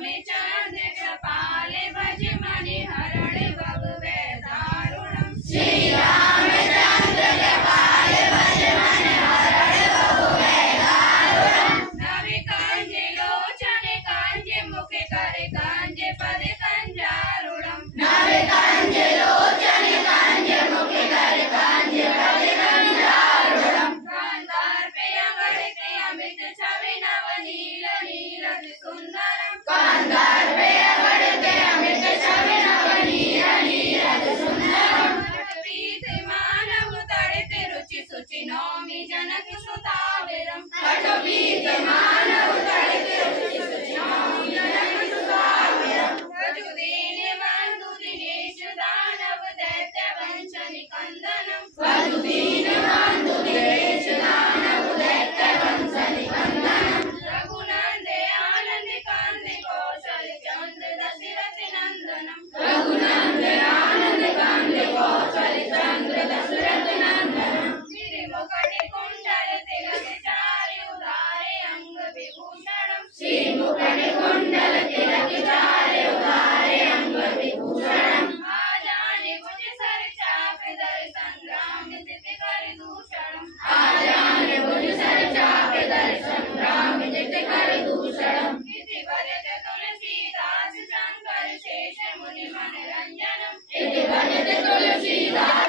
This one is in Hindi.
में चंद्र कृपाले भज मणि हरण भगवे दारुणम। श्री रामचंद्र कृपाले भज मणि हरण भगवे दारुणम। नवि कंजे लोचन कंजे मुख कर कंजे पद कंजारुणम। नवि कंजे लोचन कंजे मुख कर कंजे पद कंजारुणम। कांधार पे अमृत अमित छवि नव नील नीरज सुंदरम। कांधार पे अमृत अमित छवि नव नील नीरज सुंदरम। पीत मानव तड़ित रुचि सुचि नौमि जनक सुताविरम। पीत मानव तड़ित रुचि सुचि नौमि जनक सुताविरम। वधुदीन बंधु दिनेश दानव दैत्य वंचन कंदनम। वधुदीन बंधु दिनेश दानव दैत्य वंचन कंदनम। रघुनंदे आनंद कांद कौशल चंद्र दशरथ नंदनम। रघुनंदे आनंद कांद कौशल चंद्र दशरथ नंदनम। श्री मुकुट कुंडल तिलक चारि उधारे अंग विभूषणम। श्री मुकुट कुंडल तिलक चारि उधारे अंग विभूषणम। आजाने भुज सर चाप दर संग्राम जित कर दूषणम। आजाने भुज सर चाप दर संग्राम जित कर दूषणम। इति भजत तुलसीदास शंकर शेष मुनि मनरंजनम। इति भजत तुलसीदास